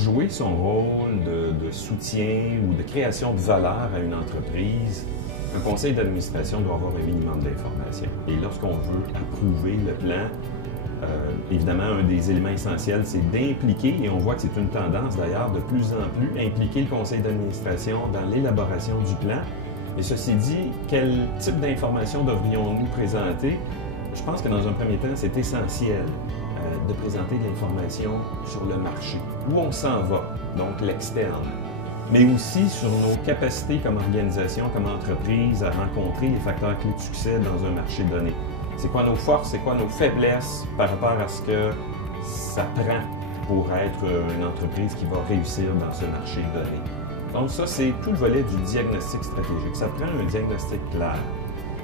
jouer son rôle de soutien ou de création de valeur à une entreprise, un conseil d'administration doit avoir un minimum d'informations. Et lorsqu'on veut approuver le plan, évidemment, un des éléments essentiels, c'est d'impliquer, et on voit que c'est une tendance d'ailleurs de plus en plus, impliquer le conseil d'administration dans l'élaboration du plan. Et ceci dit, quel type d'informations devrions-nous présenter? Je pense que dans un premier temps, c'est essentiel de présenter de l'information sur le marché, où on s'en va, donc l'externe, mais aussi sur nos capacités comme organisation, comme entreprise à rencontrer les facteurs clés de succès dans un marché donné. C'est quoi nos forces, c'est quoi nos faiblesses par rapport à ce que ça prend pour être une entreprise qui va réussir dans ce marché donné. Donc ça, c'est tout le volet du diagnostic stratégique. Ça prend un diagnostic clair.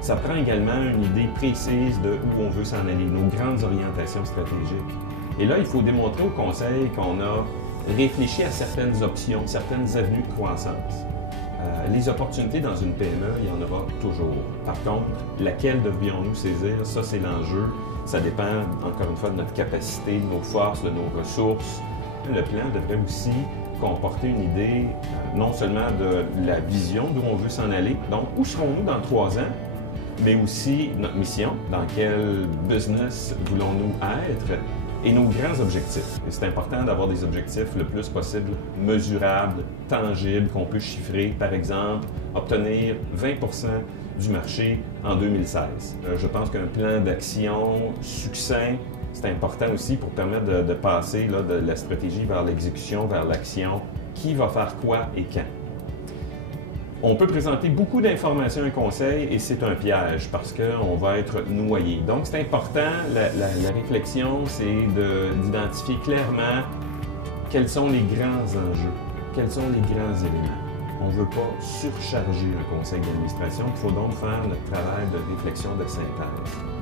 Ça prend également une idée précise de où on veut s'en aller, nos grandes orientations stratégiques. Et là, il faut démontrer au conseil qu'on a réfléchi à certaines options, certaines avenues de croissance. Les opportunités dans une PME, il y en aura toujours. Par contre, laquelle devrions-nous saisir? Ça, c'est l'enjeu. Ça dépend, encore une fois, de notre capacité, de nos forces, de nos ressources. Le plan devrait aussi comporter une idée, non seulement de la vision d'où on veut s'en aller, donc où serons-nous dans 3 ans, mais aussi notre mission, dans quel business voulons-nous être, et nos grands objectifs. Et c'est important d'avoir des objectifs le plus possible mesurables, tangibles, qu'on peut chiffrer. Par exemple, obtenir 20% du marché en 2016. Je pense qu'un plan d'action succinct, c'est important aussi pour permettre de passer là, de la stratégie vers l'exécution, vers l'action. Qui va faire quoi et quand? On peut présenter beaucoup d'informations à un conseil et c'est un piège parce qu'on va être noyé. Donc, c'est important, la réflexion, c'est d'identifier clairement quels sont les grands enjeux, quels sont les grands éléments. On ne veut pas surcharger un conseil d'administration, il faut donc faire notre travail de réflexion de synthèse.